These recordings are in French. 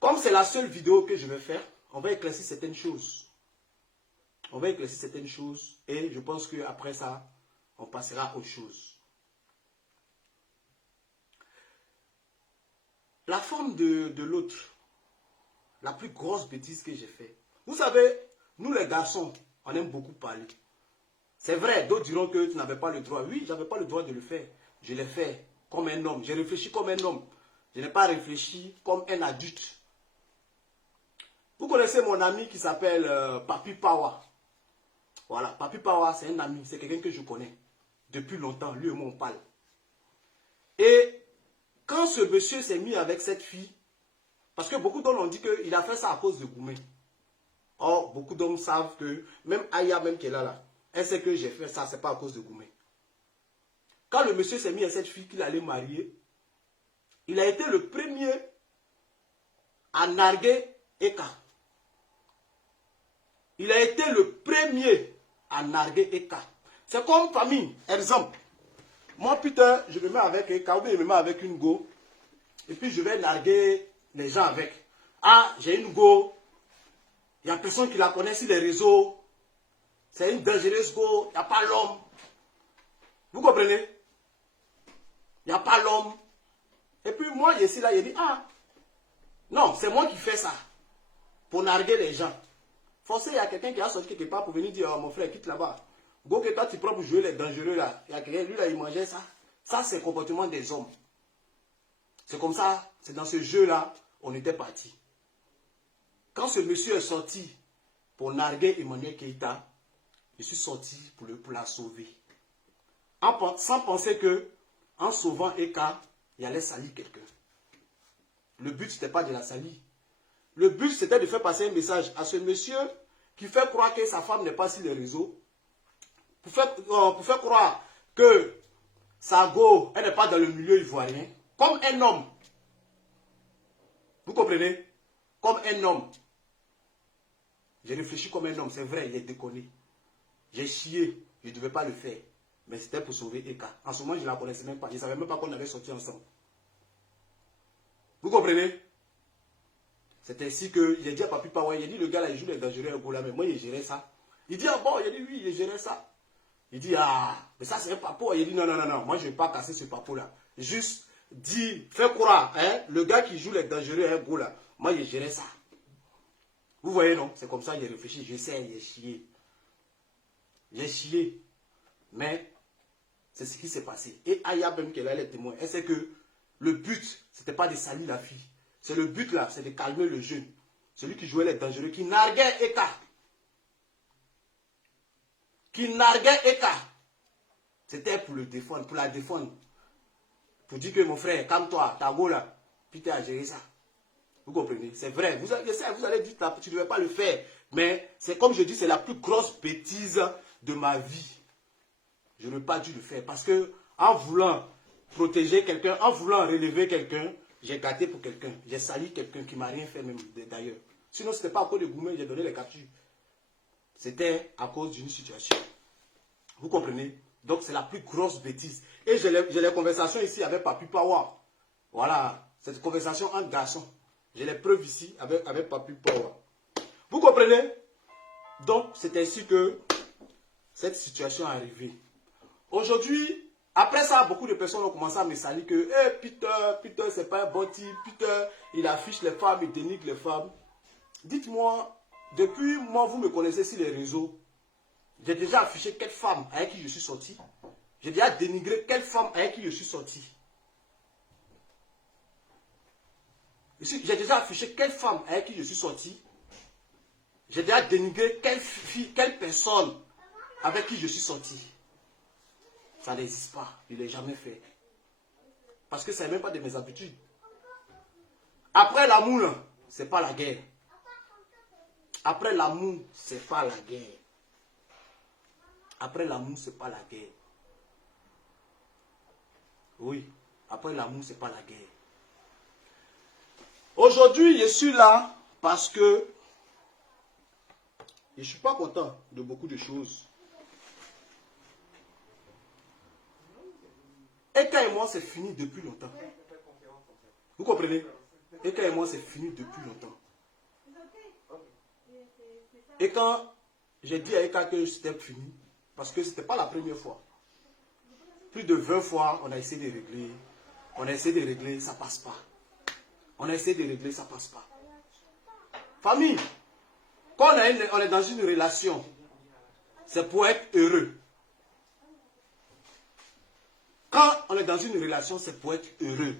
Comme c'est la seule vidéo que je vais faire, on va éclaircir certaines choses. On va éclaircir certaines choses et je pense qu'après ça, on passera à autre chose. La forme de l'autre, la plus grosse bêtise que j'ai fait. Vous savez, nous les garçons, on aime beaucoup parler. C'est vrai, d'autres diront que tu n'avais pas le droit. Oui, je n'avais pas le droit de le faire. Je l'ai fait comme un homme. J'ai réfléchi comme un homme. Je n'ai pas réfléchi comme un adulte. Vous connaissez mon ami qui s'appelle Papi Pawa. Voilà, Papi Pawa, c'est un ami. C'est quelqu'un que je connais depuis longtemps. Lui et moi, on parle. Et quand ce monsieur s'est mis avec cette fille, parce que beaucoup d'hommes ont dit qu'il a fait ça à cause de Goumé. Or, beaucoup d'hommes savent que, même Aya, même qui est là, elle sait que j'ai fait ça, c'est pas à cause de Goumé. Quand le monsieur s'est mis à cette fille qu'il allait marier, il a été le premier à narguer Eka. Il a été le premier à narguer Eka. C'est comme famille. Exemple, moi, putain, je me mets avec Eka, ou bien je me mets avec une go, et puis je vais narguer les gens avec. Ah, j'ai une go, il n'y a personne qui la connaît sur les réseaux, c'est une dangereuse go, il n'y a pas l'homme. Vous comprenez? Il n'y a pas l'homme. Et puis moi, je suis là, je dis, ah, non, c'est moi qui fais ça, pour narguer les gens. Forcément, il y a quelqu'un qui a sorti quelque part pour venir dire, oh, mon frère, quitte là-bas. Go que toi, tu prends pour jouer les dangereux là. Il y a quelqu'un, lui là, il mangeait ça. Ça, c'est le comportement des hommes. C'est comme ça, c'est dans ce jeu-là, on était parti. Quand ce monsieur est sorti pour narguer Emmanuel Keïta, je suis sorti pour la sauver. Sans penser que, en sauvant Eka, il allait salir quelqu'un. Le but, ce n'était pas de la salir. Le but, c'était de faire passer un message à ce monsieur qui fait croire que sa femme n'est pas sur les réseaux. Pour faire croire que sa go, elle n'est pas dans le milieu ivoirien. Comme un homme. Vous comprenez? Comme un homme. J'ai réfléchi comme un homme, c'est vrai, il est déconné. J'ai chié, je ne devais pas le faire. Mais c'était pour sauver Eka. En ce moment, je ne la connaissais même pas. Je ne savais même pas qu'on avait sorti ensemble. Vous comprenez? C'est ainsi que j'ai dit à Papi Pawa, il dit le gars là, il joue les dangereux à Goula, mais moi, il gérait ça. Il dit, ah bon, il dit oui, il gérait ça. Il dit, ah, mais ça c'est un papo. Il dit, non, non, non, non, moi je ne vais pas casser ce papo là. Juste, dis, fais croire, hein, le gars qui joue les dangereux à Goula, moi, il gérait ça. Vous voyez, non? C'est comme ça, j'ai réfléchi, j'essaie, j'ai chié. J'ai chié. Mais, c'est ce qui s'est passé. Et Aya, même qu'elle est là, les témoins, elle sait que le but, ce n'était pas de salir la fille. C'est le but là, c'est de calmer le jeune. Celui qui jouait les dangereux, qui narguait Eka. Qui narguait Eka. C'était pour le défendre, pour la défendre. Pour dire que mon frère, calme-toi, ta go là, puis tu as géré ça. Vous comprenez? C'est vrai. Vous allez dire, tu ne devais pas le faire. Mais c'est comme je dis, c'est la plus grosse bêtise de ma vie. Je n'ai pas dû le faire. Parce que en voulant protéger quelqu'un, en voulant relever quelqu'un, j'ai gâté pour quelqu'un. J'ai sali quelqu'un qui ne m'a rien fait même d'ailleurs. Sinon, ce n'était pas à cause de Goumé, j'ai donné les captures. C'était à cause d'une situation. Vous comprenez? Donc, c'est la plus grosse bêtise. Et j'ai les conversations ici avec Papi Pawa. Voilà, cette conversation entre garçons. J'ai les preuves ici avec Papi Pawa. Vous comprenez? Donc, c'est ainsi que cette situation est arrivée. Aujourd'hui, après ça, beaucoup de personnes ont commencé à me salir que Peter, c'est pas un bon type. Peter, il affiche les femmes, il dénigre les femmes. Dites-moi, depuis moi, vous me connaissez sur les réseaux. J'ai déjà affiché quelle femme avec qui je suis sorti. J'ai déjà dénigré quelle femme avec qui je suis sorti. J'ai déjà affiché quelle femme avec qui je suis sorti. J'ai déjà dénigré quelle fille, quelle personne avec qui je suis sorti. Ça n'existe pas. Je ne l'ai jamais fait. Parce que ce n'est même pas de mes habitudes. Après l'amour, ce n'est pas la guerre. Après l'amour, ce n'est pas la guerre. Après l'amour, ce n'est pas la guerre. Oui, après l'amour, ce n'est pas la guerre. Aujourd'hui, je suis là parce que je ne suis pas content de beaucoup de choses. Eka et moi, c'est fini depuis longtemps. Vous comprenez? Eka et moi, c'est fini depuis longtemps. Et quand j'ai dit à Eka que c'était fini, parce que ce n'était pas la première fois. Plus de 20 fois, on a essayé de régler. On a essayé de régler, ça ne passe pas. On a essayé de régler, ça ne passe pas. Famille, quand on est dans une relation, c'est pour être heureux. Quand on est dans une relation, c'est pour être heureux.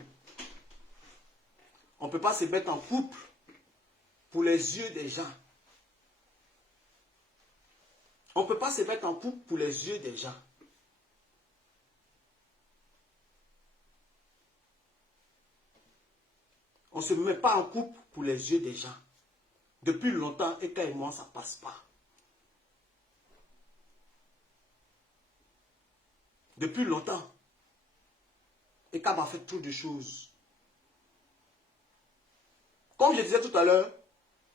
On ne peut pas se mettre en couple pour les yeux des gens. On ne peut pas se mettre en couple pour les yeux des gens. On ne se met pas en couple pour les yeux des gens. Depuis longtemps, Eka et moi, ça ne passe pas. Depuis longtemps, Eka m'a fait trop de choses. Comme je disais tout à l'heure,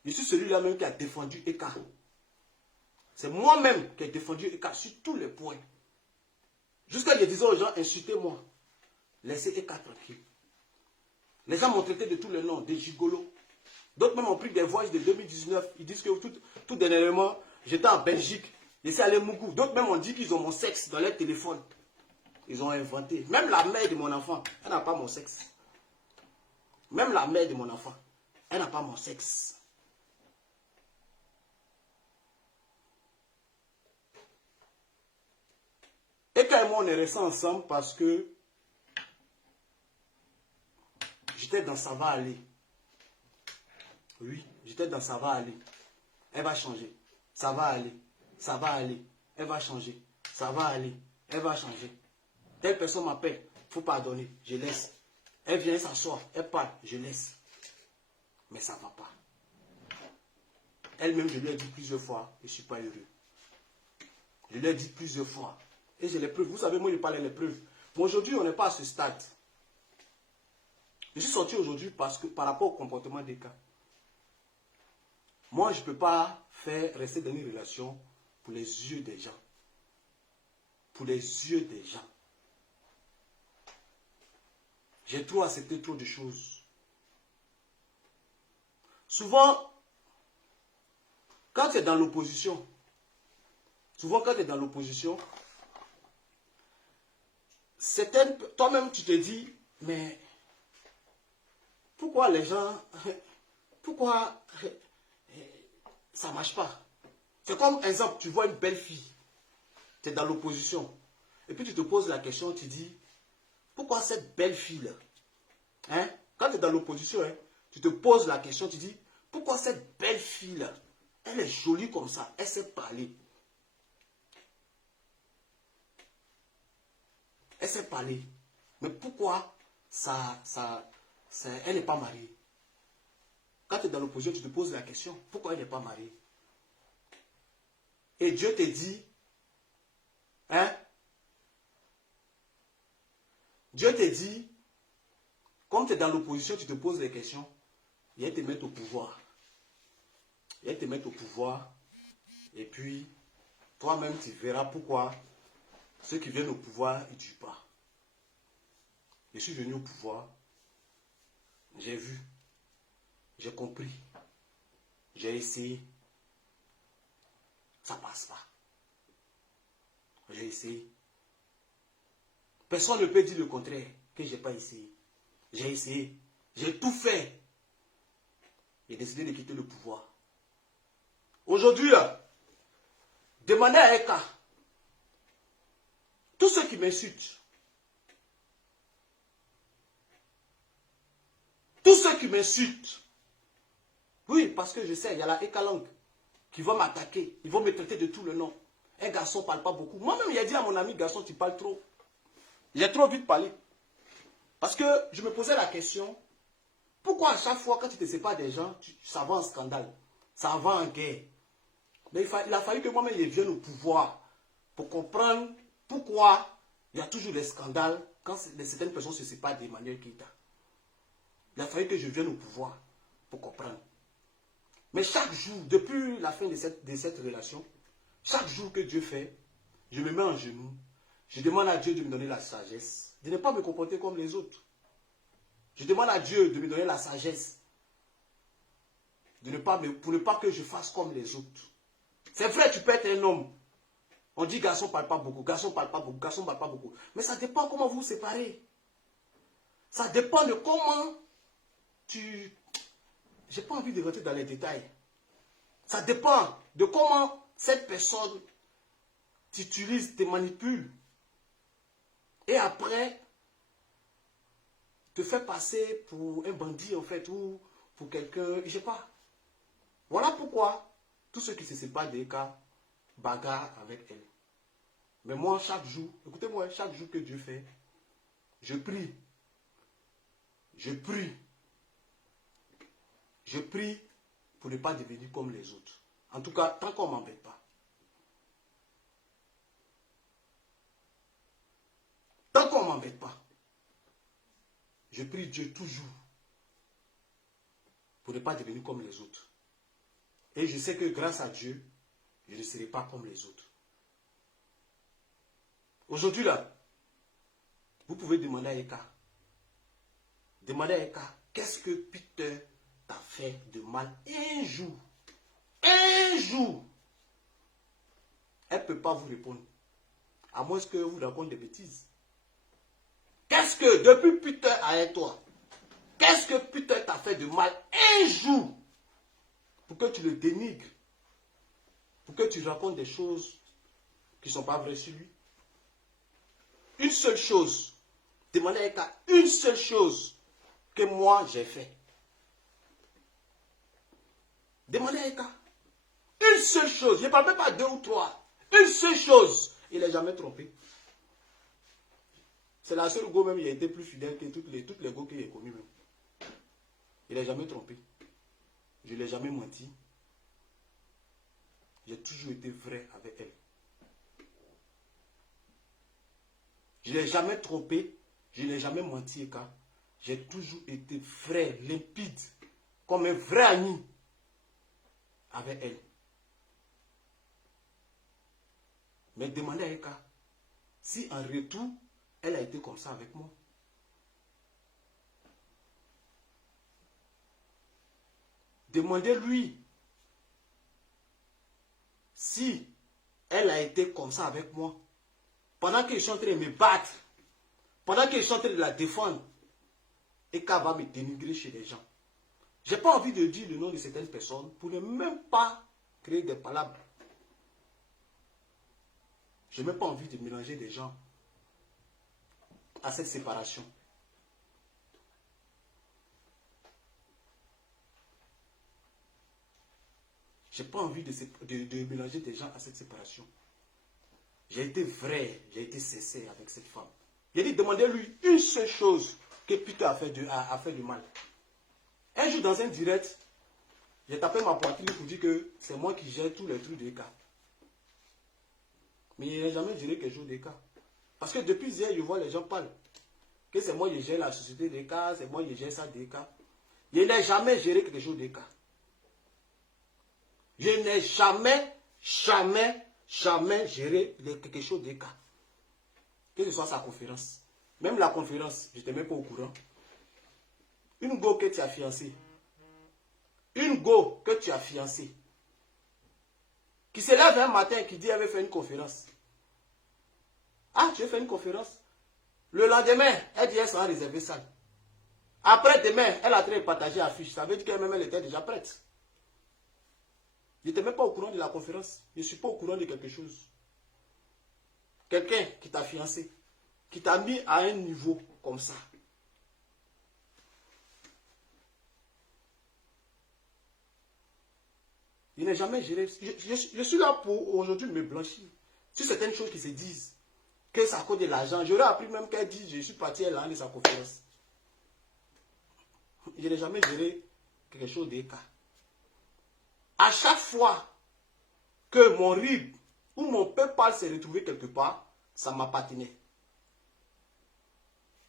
je suis celui-là même qui a défendu Eka. C'est moi-même qui ai défendu Eka sur tous les points. Jusqu'à je disais aux gens, insultez-moi. Laissez Eka tranquille. Les gens m'ont traité de tous les noms, des gigolos. D'autres même ont pris des voyages de 2019. Ils disent que tout dernièrement, j'étais en Belgique. J'étais allé à Mougou. D'autres même ont dit qu'ils ont mon sexe dans leur téléphone. Ils ont inventé. Même la mère de mon enfant, elle n'a pas mon sexe. Même la mère de mon enfant, elle n'a pas mon sexe. Et quand moi, on est restés ensemble parce que j'étais dans ça va aller. Oui, j'étais dans ça va aller. Elle va changer. Ça va aller. Ça va aller. Elle va changer. Ça va aller. Elle va changer. Telle personne m'appelle. Il faut pardonner. Je laisse. Elle vient s'asseoir. Elle parle. Je laisse. Mais ça ne va pas. Elle-même, je lui ai dit plusieurs fois, je ne suis pas heureux. Je lui ai dit plusieurs fois. Et j'ai les preuves. Vous savez, moi, je parle des preuves. Mais aujourd'hui, on n'est pas à ce stade. Je suis sorti aujourd'hui parce que par rapport au comportement des cas. Moi, je ne peux pas rester dans une relation pour les yeux des gens. Pour les yeux des gens. J'ai trop accepté trop de choses. Souvent, quand tu es dans l'opposition, toi-même tu te dis, mais pourquoi les gens, pourquoi ça ne marche pas? C'est comme, exemple, tu vois une belle fille, tu es dans l'opposition, et puis tu te poses la question, tu dis, pourquoi cette belle fille-là, hein? Quand tu es dans l'opposition, hein, tu te poses la question, tu dis, pourquoi cette belle fille-là, elle est jolie comme ça, elle sait parler. Elle sait parler. Mais pourquoi elle n'est pas mariée? Quand tu es dans l'opposition, tu te poses la question, pourquoi elle n'est pas mariée? Et Dieu te dit, hein? Dieu te dit, comme tu es dans l'opposition, tu te poses les questions, il va te mettre au pouvoir. Il va te mettre au pouvoir, et puis, toi-même, tu verras pourquoi ceux qui viennent au pouvoir, ils ne tuent pas. Je suis venu au pouvoir, j'ai vu, j'ai compris, j'ai essayé, ça ne passe pas. J'ai essayé. Personne ne peut dire le contraire, que je n'ai pas essayé. J'ai essayé, j'ai tout fait. J'ai décidé de quitter le pouvoir. Aujourd'hui, demandez à Eka, tous ceux qui m'insultent, tous ceux qui m'insultent, oui, parce que je sais, il y a la Eka langue qui va m'attaquer, ils vont me traiter de tout le nom. Un garçon ne parle pas beaucoup. Moi-même, il a dit à mon ami, garçon, tu parles trop. J'ai trop vite parlé. Parce que je me posais la question, pourquoi à chaque fois, quand tu te sépares des gens, ça va en scandale, ça va en guerre? Mais il a fallu que moi-même je vienne au pouvoir pour comprendre pourquoi il y a toujours des scandales quand certaines personnes se séparent d'Emmanuel Keïta. Il a fallu que je vienne au pouvoir pour comprendre. Mais chaque jour, depuis la fin de cette relation, chaque jour que Dieu fait, je me mets en genoux, je demande à Dieu de me donner la sagesse, de ne pas me comporter comme les autres. Je demande à Dieu de me donner la sagesse. Pour ne pas que je fasse comme les autres. C'est vrai, tu peux être un homme. On dit garçon ne parle pas beaucoup, garçon ne parle pas beaucoup, garçon ne parle pas beaucoup. Mais ça dépend comment vous vous séparez. Ça dépend de comment tu... J'ai pas envie de rentrer dans les détails. Ça dépend de comment cette personne t'utilise, te manipule. Et après, te fait passer pour un bandit en fait, ou pour quelqu'un, je sais pas. Voilà pourquoi tous ceux qui se séparent des cas bagarrent avec elle. Mais moi, chaque jour, écoutez-moi, chaque jour que Dieu fait, je prie. Je prie. Je prie pour ne pas devenir comme les autres. En tout cas, tant qu'on ne m'embête pas. Tant qu'on ne m'embête pas. Je prie Dieu toujours pour ne pas devenir comme les autres. Et je sais que grâce à Dieu, je ne serai pas comme les autres. Aujourd'hui là, vous pouvez demander à Eka. Demandez à Eka, qu'est-ce que Peter t'a fait de mal un jour? Un jour! Elle ne peut pas vous répondre. À moins que vous raconte des bêtises. Qu'est-ce que, depuis Peter avec toi, qu'est-ce que Peter t'a fait de mal un jour? Pour que tu le dénigres. Pour que tu racontes des choses qui ne sont pas vraies sur lui. Une seule chose. Demandez à Eka une seule chose que moi j'ai fait. Demandez à Eka. Une seule chose. Je ne parle même pas deux ou trois. Une seule chose. Il n'est jamais trompé. C'est la seule go même, il a été plus fidèle que toutes les go qu'il a connues même. Il n'est jamais trompé. Je ne l'ai jamais menti. J'ai toujours été vrai avec elle. Je ne l'ai jamais trompé. Je n'ai jamais menti, Eka. J'ai toujours été vrai, limpide, comme un vrai ami avec elle. Mais demandez à Eka si en retour, elle a été comme ça avec moi. Demandez-lui si elle a été comme ça avec moi. Pendant que je suis en train de me battre, pendant que je suis en train de la défendre, Eka va me dénigrer chez les gens. Je n'ai pas envie de dire le nom de certaines personnes pour ne même pas créer des palabres. Je n'ai même pas envie de mélanger des gens à cette séparation. Je n'ai pas envie de mélanger des gens à cette séparation. J'ai été vrai, j'ai été sincère avec cette femme. J'ai dit, demandez-lui une seule chose que Peter a fait du mal. Un jour dans un direct, j'ai tapé ma poitrine pour dire que c'est moi qui gère tous les trucs des cas. Mais il n'a jamais géré quelque chose des cas. Parce que depuis hier, je vois les gens parler. Que c'est moi qui gère la société des cas, c'est moi qui gère ça des cas. Je n'ai jamais géré quelque chose des cas. Je n'ai jamais géré quelque chose des cas. Que ce soit sa conférence. Même la conférence, je n'étais même pas au courant. Une go que tu as fiancée. Une go que tu as fiancée. Qui se lève un matin qui dit elle veut faire une conférence. Ah, tu veux faire une conférence? Le lendemain, elle dit elle sera réservée salle. Après demain, elle a train de partager l'affiche. Ça veut dire qu'elle-même elle était déjà prête. Je n'étais même pas au courant de la conférence. Je ne suis pas au courant de quelque chose. Quelqu'un qui t'a fiancé, qui t'a mis à un niveau comme ça. Il n'est jamais géré. Je suis là pour aujourd'hui me blanchir. Sur certaines choses qui se disent, que ça coûte de l'argent. J'aurais appris même qu'elle dit, je suis parti à l'an de sa conférence. Je n'ai jamais géré quelque chose de cas. À chaque fois que mon RIB ou mon PayPal s'est retrouvé quelque part, ça m'appartenait.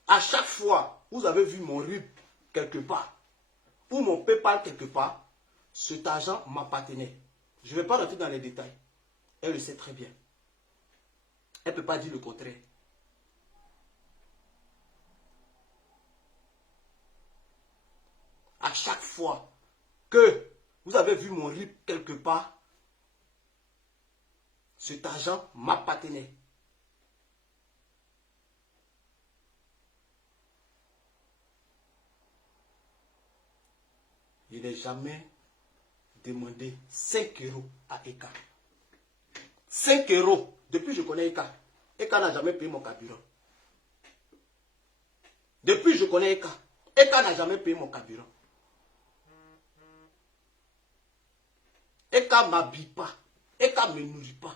À chaque fois, vous avez vu mon RIB quelque part, ou mon PayPal quelque part, cet argent m'appartenait. Je ne vais pas rentrer dans les détails. Elle le sait très bien. Elle ne peut pas dire le contraire. à chaque fois que vous avez vu mon RIP quelque part, cet argent m'appartenait. Je n'ai jamais demandé 5 euros à Eka. 5 euros. Depuis que je connais Eka. Eka n'a jamais payé mon carburant. Depuis que je connais Eka. Eka n'a jamais payé mon carburant. Eka ne m'habille pas. Eka ne me nourrit pas.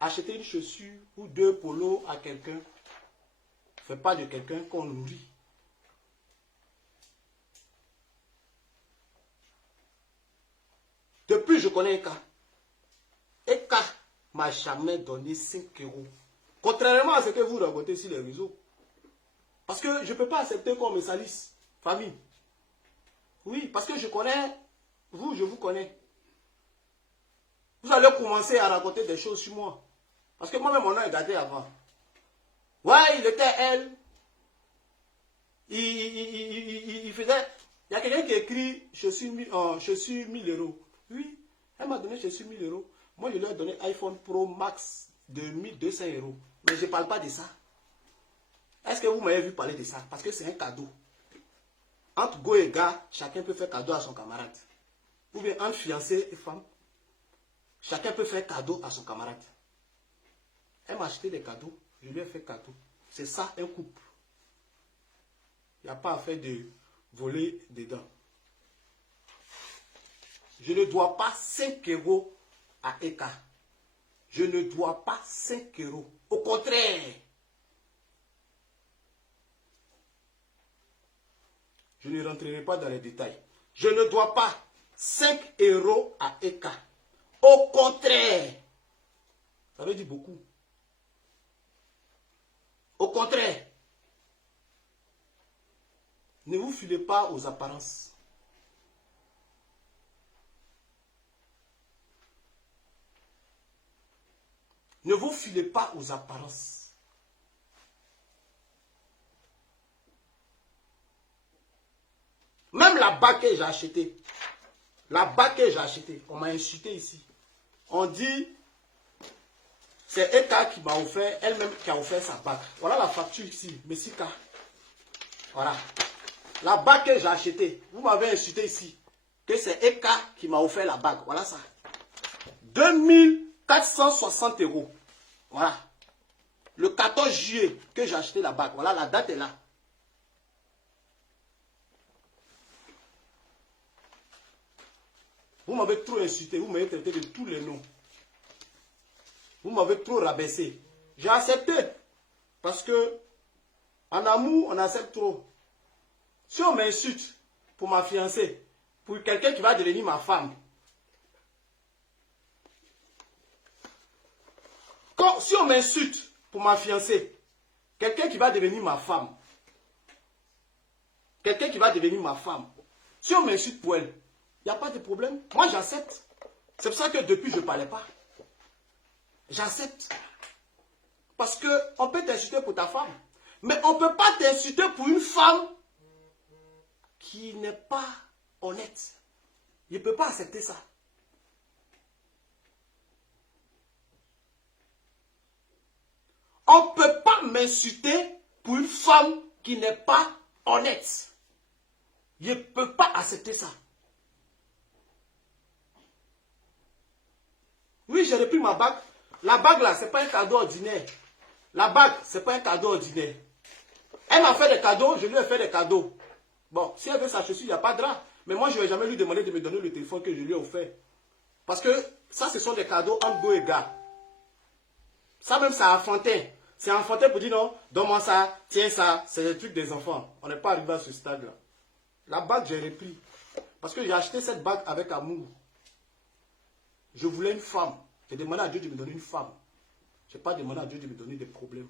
Acheter une chaussure ou 2 polos à quelqu'un ne fait pas de quelqu'un qu'on nourrit. Depuis que je connais Eka, Eka ne m'a jamais donné 5 euros. Contrairement à ce que vous racontez sur les réseaux. Parce que je ne peux pas accepter qu'on me salisse. Famille. Oui, parce que je connais, vous, je vous connais. Vous allez commencer à raconter des choses sur moi. Parce que moi-même, mon nom est gâté avant. Ouais, il était elle. Il faisait... Il y a quelqu'un qui écrit, je suis 1000 euros. Oui, elle m'a donné, je suis 1000 euros. Moi, je lui ai donné iPhone Pro Max de 1200 euros. Mais je ne parle pas de ça. Est-ce que vous m'avez vu parler de ça? Parce que c'est un cadeau. Entre go et gars, chacun peut faire cadeau à son camarade. Ou bien entre fiancé et femme, chacun peut faire cadeau à son camarade. Elle m'a acheté des cadeaux, je lui ai fait cadeau. C'est ça un couple. Il n'y a pas à faire de voler dedans. Je ne dois pas 5 euros à Eka. Je ne dois pas 5 euros. Au contraire. Je ne rentrerai pas dans les détails. Je ne dois pas 5 euros à Eka. Au contraire. Ça veut dire beaucoup. Au contraire. Ne vous filez pas aux apparences. Ne vous filez pas aux apparences. Même la bague que j'ai achetée, on m'a insulté ici. On dit, c'est Eka qui m'a offert, elle-même qui a offert sa bague. Voilà la facture ici, Messika. Voilà. La bague que j'ai achetée, vous m'avez insulté ici, que c'est Eka qui m'a offert la bague. Voilà ça. 2460 euros. Voilà. Le 14 juillet que j'ai acheté la bague. Voilà, la date est là. Vous m'avez trop insulté, vous m'avez traité de tous les noms. Vous m'avez trop rabaissé. J'ai accepté. Parce que en amour, on accepte trop. Si on m'insulte pour ma fiancée, pour quelqu'un qui va devenir ma femme, si on m'insulte pour ma fiancée, quelqu'un qui va devenir ma femme, si on m'insulte pour elle, il n'y a pas de problème. Moi, j'accepte. C'est pour ça que depuis, je ne parlais pas. J'accepte. Parce qu'on peut t'insulter pour ta femme. Mais on ne peut pas t'insulter pour une femme qui n'est pas honnête. Je ne peux pas accepter ça. On ne peut pas m'insulter pour une femme qui n'est pas honnête. Je ne peux pas accepter ça. Oui, j'ai repris ma bague. La bague là, ce n'est pas un cadeau ordinaire. La bague, ce n'est pas un cadeau ordinaire. Elle m'a fait des cadeaux, je lui ai fait des cadeaux. Bon, si elle veut sa chaussure, il n'y a pas de drap. Mais moi, je ne vais jamais lui demander de me donner le téléphone que je lui ai offert. Parce que ça, ce sont des cadeaux entre go et gars. Ça même, c'est enfantin. C'est enfantin pour dire non, donne-moi ça, tiens ça, c'est des trucs des enfants. On n'est pas arrivé à ce stade-là. La bague, j'ai repris. Parce que j'ai acheté cette bague avec amour. Je voulais une femme. J'ai demandé à Dieu de me donner une femme. Je n'ai pas demandé à Dieu de me donner des problèmes.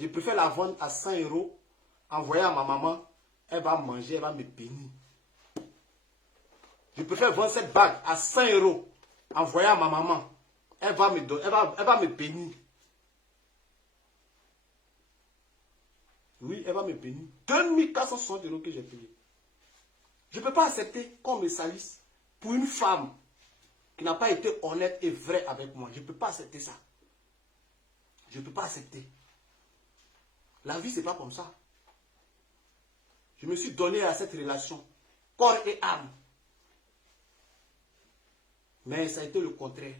Je préfère la vendre à 100 euros, envoyer à ma maman, elle va manger, elle va me bénir. Je préfère vendre cette bague à 100 euros, envoyer à ma maman, elle va me bénir. Oui, elle va me bénir. 2460 € que j'ai payé. Je ne peux pas accepter qu'on me salisse pour une femme qui n'a pas été honnête et vraie avec moi. Je ne peux pas accepter ça. Je ne peux pas accepter. La vie, ce n'est pas comme ça. Je me suis donné à cette relation, corps et âme. Mais ça a été le contraire.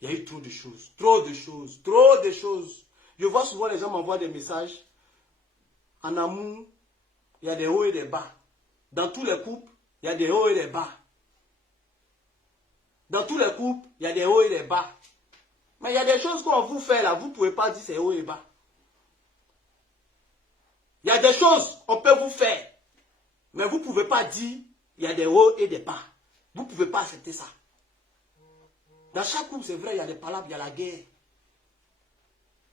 Il y a eu trop de choses, trop de choses, trop de choses. Je vois souvent les gens m'envoient des messages. En amour, il y a des hauts et des bas. Dans tous les couples, il y a des hauts et des bas. Dans tous les couples, il y a des hauts et des bas. Mais il y a des choses qu'on vous fait là, vous ne pouvez pas dire c'est haut et bas. Il y a des choses qu'on peut vous faire. Mais vous ne pouvez pas dire il y a des hauts et des bas. Vous ne pouvez pas accepter ça. Dans chaque couple, c'est vrai, il y a des palabres, il y a la guerre.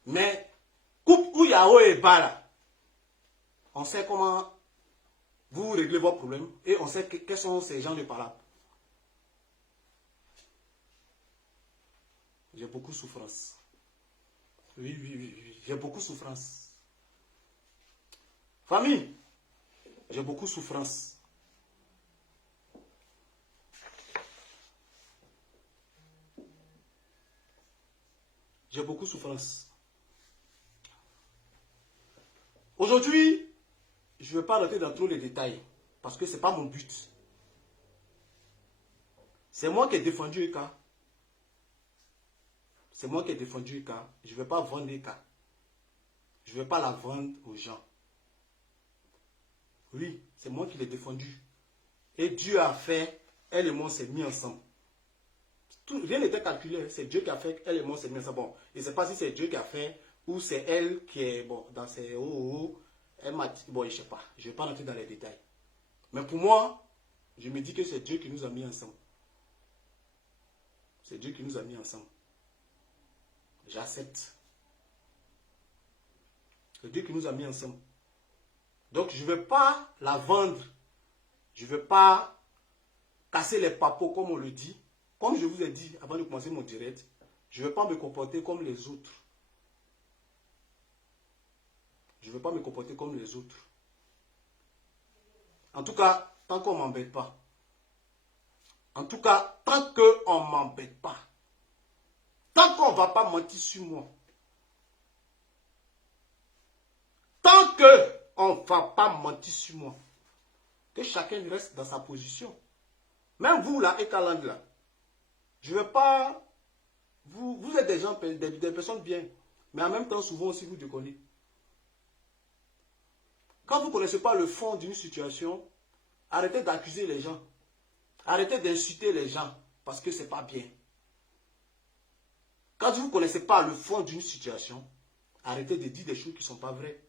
Mais, couple où il y a haut et bas là, on sait comment vous réglez vos problèmes et on sait quels sont ces gens de palabres. J'ai beaucoup de souffrance. Oui, oui, oui, oui. J'ai beaucoup de souffrance. Famille, j'ai beaucoup de souffrance. J'ai beaucoup de souffrance. Aujourd'hui, je ne vais pas rentrer dans tous les détails parce que ce n'est pas mon but. C'est moi qui ai défendu Eka. C'est moi qui ai défendu Eka. Je ne vais pas vendre Eka. Je ne vais pas la vendre aux gens. Oui, c'est moi qui l'ai défendu. Et Dieu a fait, elle et moi s'est mis ensemble. Rien n'était calculé, c'est Dieu qui a fait, elle et moi s'est mis ensemble. Bon, je ne sais pas si c'est Dieu qui a fait ou c'est elle qui est, bon, dans ses hauts, elle m'a dit, bon, je ne sais pas, je ne vais pas rentrer dans les détails. Mais pour moi, je me dis que c'est Dieu qui nous a mis ensemble. C'est Dieu qui nous a mis ensemble. J'accepte. C'est Dieu qui nous a mis ensemble. Donc, je ne vais pas la vendre. Je ne vais pas casser les papeaux comme on le dit. Comme je vous ai dit avant de commencer mon direct, je ne vais pas me comporter comme les autres. Je ne vais pas me comporter comme les autres. En tout cas, tant qu'on ne m'embête pas. En tout cas, tant qu'on ne m'embête pas. Tant qu'on ne va pas mentir sur moi. Tant qu'on ne va pas mentir sur moi. Que chacun reste dans sa position. Même vous là, Ekaland là. Je ne vais pas... Vous êtes des gens, des personnes bien. Mais en même temps, souvent aussi, vous déconnez. Quand vous ne connaissez pas le fond d'une situation, arrêtez d'accuser les gens. Arrêtez d'insulter les gens. Parce que ce n'est pas bien. Quand vous ne connaissez pas le fond d'une situation, arrêtez de dire des choses qui ne sont pas vraies.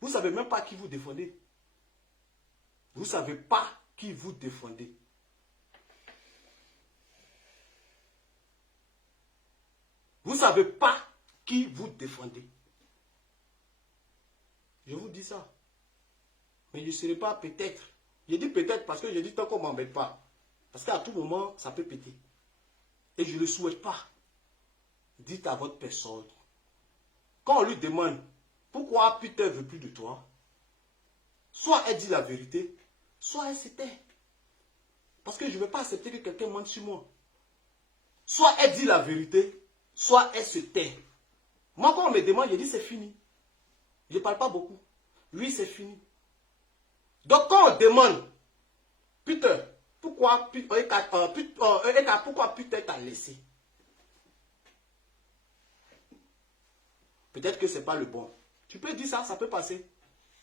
Vous ne savez même pas qui vous défendez. Vous ne savez pas qui vous défendez. Vous ne savez pas qui vous défendez. Je vous dis ça. Mais je ne serai pas peut-être. Je dis peut-être parce que je dis tant qu'on ne m'embête pas. Parce qu'à tout moment, ça peut péter. Et je ne le souhaite pas. Dites à votre personne. Quand on lui demande pourquoi Peter ne veut plus de toi, soit elle dit la vérité, soit elle se tait. Parce que je ne vais pas accepter que quelqu'un mente sur moi. Soit elle dit la vérité, soit elle se tait. Moi, quand on me demande, je dis c'est fini. Je ne parle pas beaucoup. Oui, c'est fini. Donc, quand on demande, Peter, pourquoi Peter t'a laissé? Peut-être que ce n'est pas le bon. Tu peux dire ça, ça peut passer.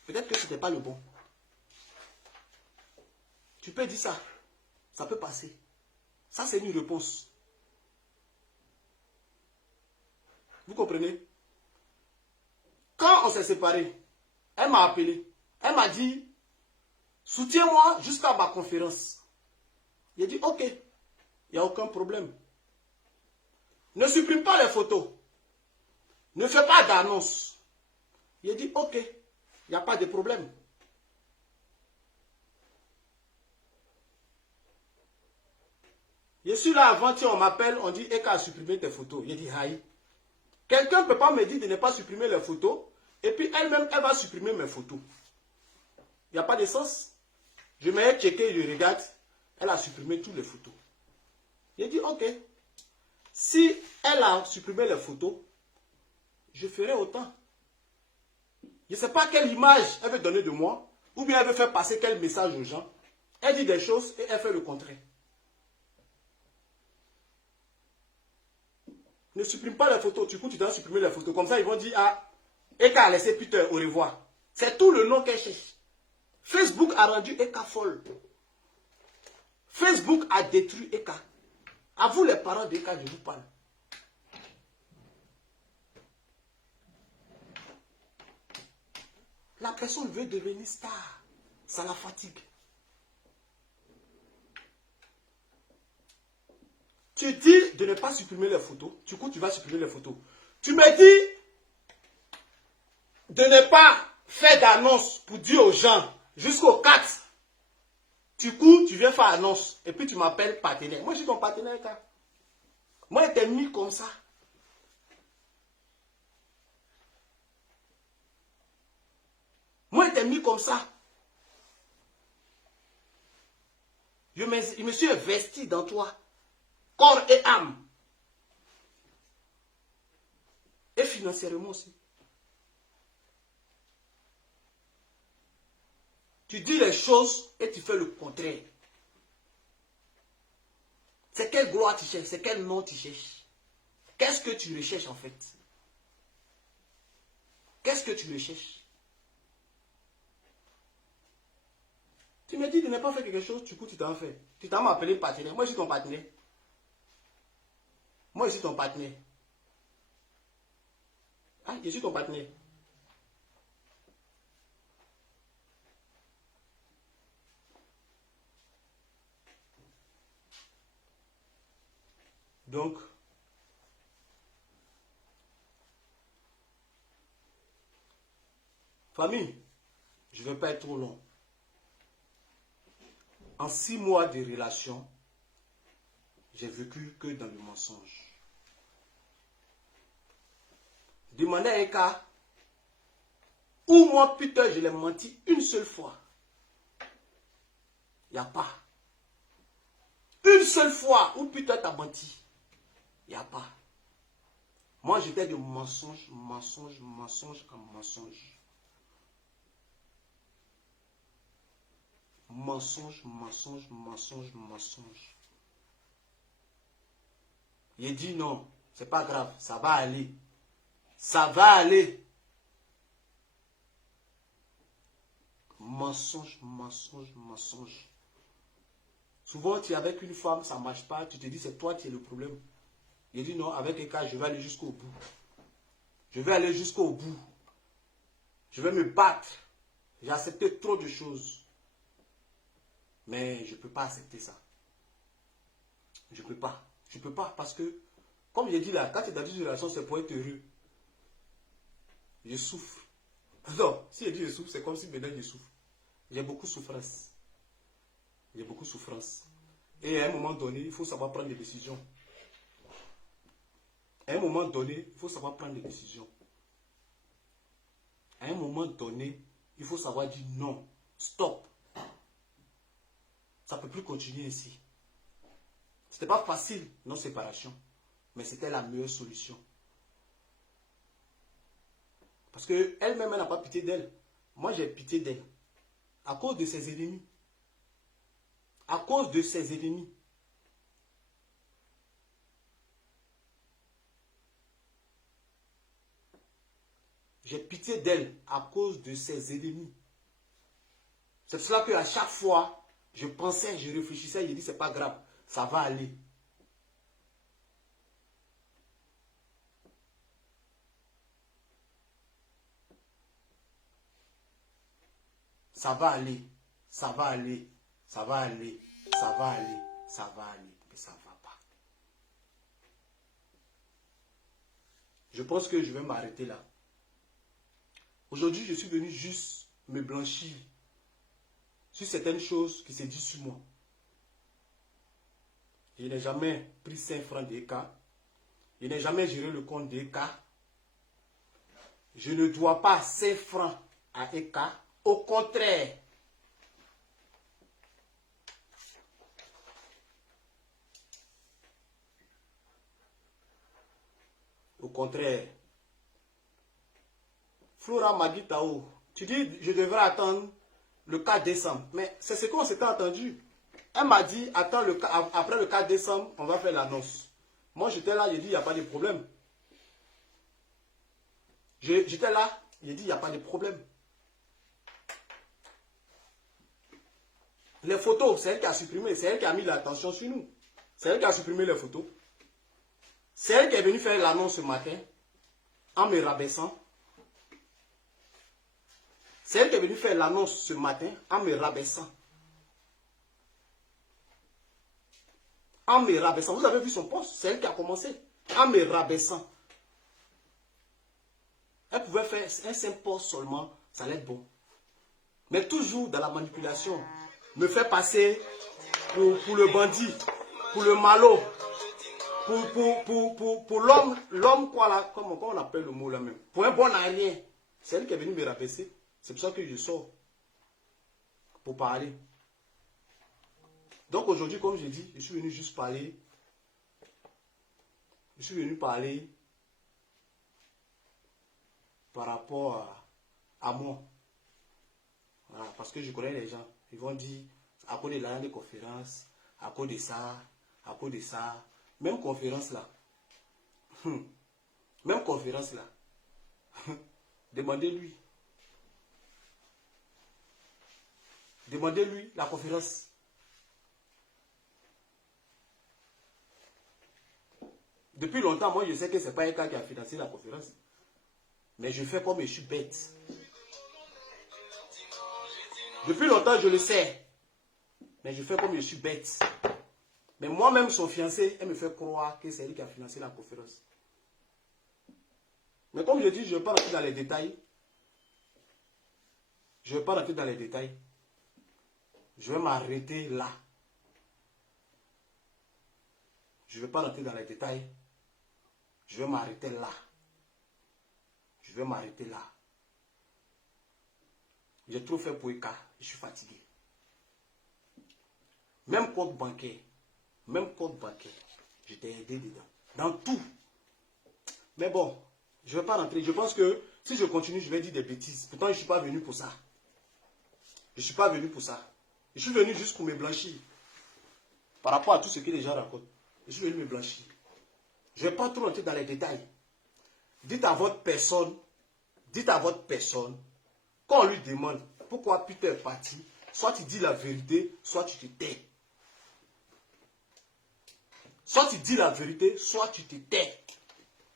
Peut-être que ce n'était pas le bon. Tu peux dire ça, ça peut passer. Ça, c'est une réponse. Vous comprenez? Quand on s'est séparés, elle m'a appelé. Elle m'a dit, soutiens-moi jusqu'à ma conférence. J'ai dit, ok, il n'y a aucun problème. Ne supprime pas les photos. Ne fais pas d'annonce. J'ai dit, ok, il n'y a pas de problème. Je suis là avant-hier, on m'appelle, on dit, Eka a supprimé tes photos. J'ai dit, aïe. Quelqu'un ne peut pas me dire de ne pas supprimer les photos Et puis elle-même, elle va supprimer mes photos. Il n'y a pas de sens. Je m'ai checké, je regarde. Elle a supprimé toutes les photos. J'ai dit, ok. Si elle a supprimé les photos, je ferai autant. Je ne sais pas quelle image elle veut donner de moi. Ou bien elle veut faire passer quel message aux gens. Elle dit des choses et elle fait le contraire. Ne supprime pas les photos. Du coup, tu dois supprimer les photos. Comme ça, ils vont dire, ah, Eka a laissé Peter, au revoir. C'est tout le nom qu'elle cherche. Facebook a rendu Eka folle. Facebook a détruit Eka. À vous les parents d'Eka, je vous parle. La personne veut devenir star. Ça la fatigue. Tu dis de ne pas supprimer les photos. Du coup, tu vas supprimer les photos. Tu me dis de ne pas faire d'annonce pour dire aux gens jusqu'au 4. Du coup, tu viens faire annonce. Et puis tu m'appelles partenaire. Moi, je suis ton partenaire, car. Moi, je t'ai mis comme ça. Moi, je t'ai mis comme ça. Je me suis investi dans toi. Corps et âme. Et financièrement aussi. Tu dis les choses et tu fais le contraire. C'est quelle gloire tu cherches? C'est quel nom tu cherches? Qu'est-ce que tu recherches en fait? Qu'est-ce que tu recherches? Tu me dis de ne pas faire quelque chose, du coup tu t'en fais. Tu t'en m'as appelé partenaire. Moi je suis ton partenaire. Moi je suis ton partenaire. Ah, je suis ton partenaire. Donc, famille, je ne vais pas être trop long. En 6 mois de relation, j'ai vécu que dans le mensonge. Demandez à un cas où moi, putain, je l'ai menti une seule fois. Il n'y a pas. Une seule fois où putain t'as menti. Il n'y a pas. Moi, j'étais de mensonge, mensonge, mensonge en mensonge. Mensonge, mensonge, mensonge, mensonge. Il dit non, c'est pas grave, ça va aller. Ça va aller. Mensonge, mensonge, mensonge. Souvent, tu es avec une femme, ça ne marche pas, tu te dis c'est toi qui es le problème. Il dit non, avec un cas, je vais aller jusqu'au bout. Je vais aller jusqu'au bout. Je vais me battre. J'ai accepté trop de choses. Mais je ne peux pas accepter ça. Je ne peux pas. Je ne peux pas parce que, comme j'ai dit là, quand tu es dans une relation, c'est pour être heureux. Je souffre. Non, si je dis je souffre, c'est comme si maintenant je souffre. J'ai beaucoup de souffrance. J'ai beaucoup de souffrance. Et à un moment donné, il faut savoir prendre des décisions. À un moment donné, il faut savoir prendre des décisions. À un moment donné, il faut savoir dire non, stop. Ça ne peut plus continuer ainsi. Ce n'était pas facile, nos séparations, mais c'était la meilleure solution. Parce qu'elle-même, elle n'a pas pitié d'elle. Moi, j'ai pitié d'elle. À cause de ses ennemis. À cause de ses ennemis. J'ai pitié d'elle à cause de ses ennemis. C'est pour cela qu'à chaque fois, je pensais, je réfléchissais, je dis c'est pas grave, ça va aller. Ça va aller, ça va aller, ça va aller, ça va aller, ça va aller, mais ça ne va pas. Je pense que je vais m'arrêter là. Aujourd'hui, je suis venu juste me blanchir sur certaines choses qui se disent sur moi. Je n'ai jamais pris 5 francs d'EK. Je n'ai jamais géré le compte d'EK. Je ne dois pas 5 francs à Eka. Au contraire. Au contraire. Flora m'a dit Tao, tu dis je devrais attendre le 4 décembre. Mais c'est ce qu'on s'était entendu. Elle m'a dit, attends, après le 4 décembre, on va faire l'annonce. Moi, j'étais là, j'ai dit, il n'y a pas de problème. J'étais là, j'ai dit, il n'y a pas de problème. Les photos, c'est elle qui a supprimé, c'est elle qui a mis l'attention sur nous. C'est elle qui a supprimé les photos. C'est elle qui est venue faire l'annonce ce matin, en me rabaissant. C'est elle qui est venue faire l'annonce ce matin, en me rabaissant. En me rabaissant. Vous avez vu son poste? C'est elle qui a commencé. En me rabaissant. Elle pouvait faire un simple poste seulement, ça allait être bon. Mais toujours dans la manipulation. Me fait passer pour le bandit, pour le malo, pour l'homme quoi là, comment on appelle le mot là même. Pour un bon à rien. C'est elle qui est venue me rabaisser. C'est pour ça que je sors. Pour parler. Donc aujourd'hui, comme je dis, je suis venu juste parler. Je suis venu parler par rapport à moi. Voilà, parce que je connais les gens. Ils vont dire, à cause de l'année de conférence, à cause de ça, à cause de ça. Même conférence là. Même conférence là. Demandez-lui. Demandez-lui la conférence. Depuis longtemps, moi je sais que ce n'est pas Eka qui a financé la conférence. Mais je fais comme je suis bête. Depuis longtemps, je le sais. Mais je fais comme je suis bête. Mais moi-même, son fiancé, elle me fait croire que c'est lui qui a financé la conférence. Mais comme je dis, je ne vais pas rentrer dans les détails. Je ne vais pas rentrer dans les détails. Je vais m'arrêter là. Je ne vais pas rentrer dans les détails. Je vais m'arrêter là. Je vais m'arrêter là. J'ai trop fait pour Eka. Je suis fatigué. Même compte bancaire. Même compte bancaire. Je t'ai aidé dedans. Dans tout. Mais bon, je ne vais pas rentrer. Je pense que si je continue, je vais dire des bêtises. Pourtant, je ne suis pas venu pour ça. Je ne suis pas venu pour ça. Je suis venu juste pour me blanchir. Par rapport à tout ce que les gens racontent. Je suis venu me blanchir. Je ne vais pas trop rentrer dans les détails. Dites à votre personne, quand on lui demande pourquoi Peter est parti, soit tu dis la vérité, soit tu te tais. Soit tu dis la vérité, soit tu te tais.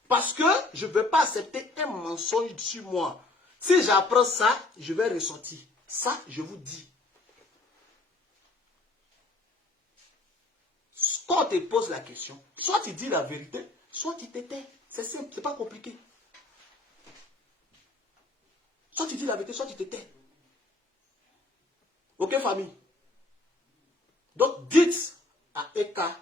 Parce que je ne vais pas accepter un mensonge sur moi. Si j'apprends ça, je vais ressortir. Ça, je vous dis. Quand on te pose la question, soit tu dis la vérité, soit tu te tais. C'est simple, c'est pas compliqué. Soit tu dis la vérité, soit tu te tais. Ok, famille? Donc, dites à Eka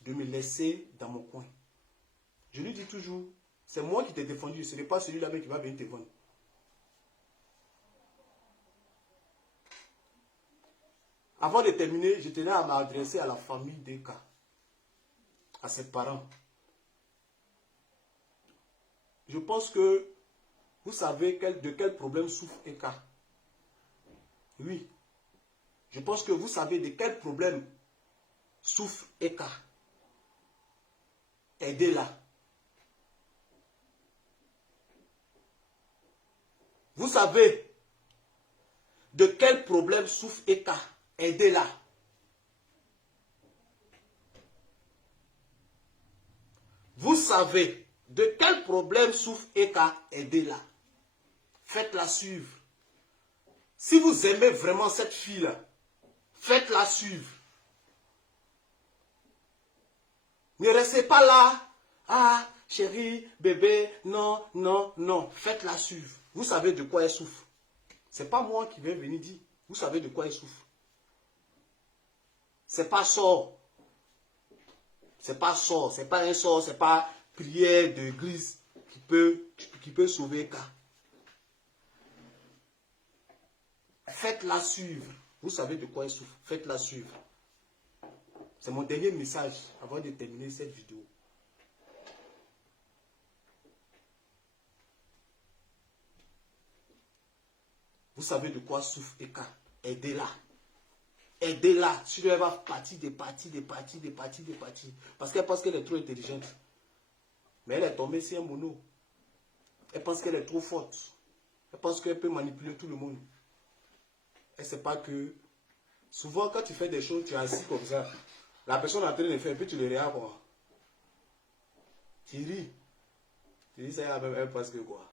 de me laisser dans mon coin. Je lui dis toujours, c'est moi qui t'ai défendu, ce n'est pas celui-là qui va venir te vendre. Avant de terminer, je tenais à m'adresser à la famille d'Eka, à ses parents. Je pense que vous savez de quel problème souffre Eka. Oui. Je pense que vous savez de quel problème souffre Eka. Aidez-la. Vous savez de quel problème souffre Eka. Aidez-la. Vous savez de quel problème souffre Eka. Aidez-la. Faites-la suivre. Si vous aimez vraiment cette fille-là, faites-la suivre. Ne restez pas là. Ah, chérie, bébé, non, non, non. Faites-la suivre. Vous savez de quoi elle souffre. Ce n'est pas moi qui vais venir dire. Vous savez de quoi elle souffre. C'est pas sort. C'est pas sort. C'est pas un sort. C'est pas prière d'église qui peut sauver K. Faites-la suivre. Vous savez de quoi elle souffre. Faites-la suivre. C'est mon dernier message avant de terminer cette vidéo. Vous savez de quoi souffre Eka. Aidez-la. Aidez-la. Si elle va partir des parties. Parce qu'elle pense qu'elle est trop intelligente. Mais elle est tombée sur un mono. Elle pense qu'elle est trop forte. Elle pense qu'elle peut manipuler tout le monde. Elle ne sait pas que souvent quand tu fais des choses, tu es assis comme ça. La personne est en train de faire, puis tu le regardes quoi. Tu ris. Tu dis ça, elle pense que quoi.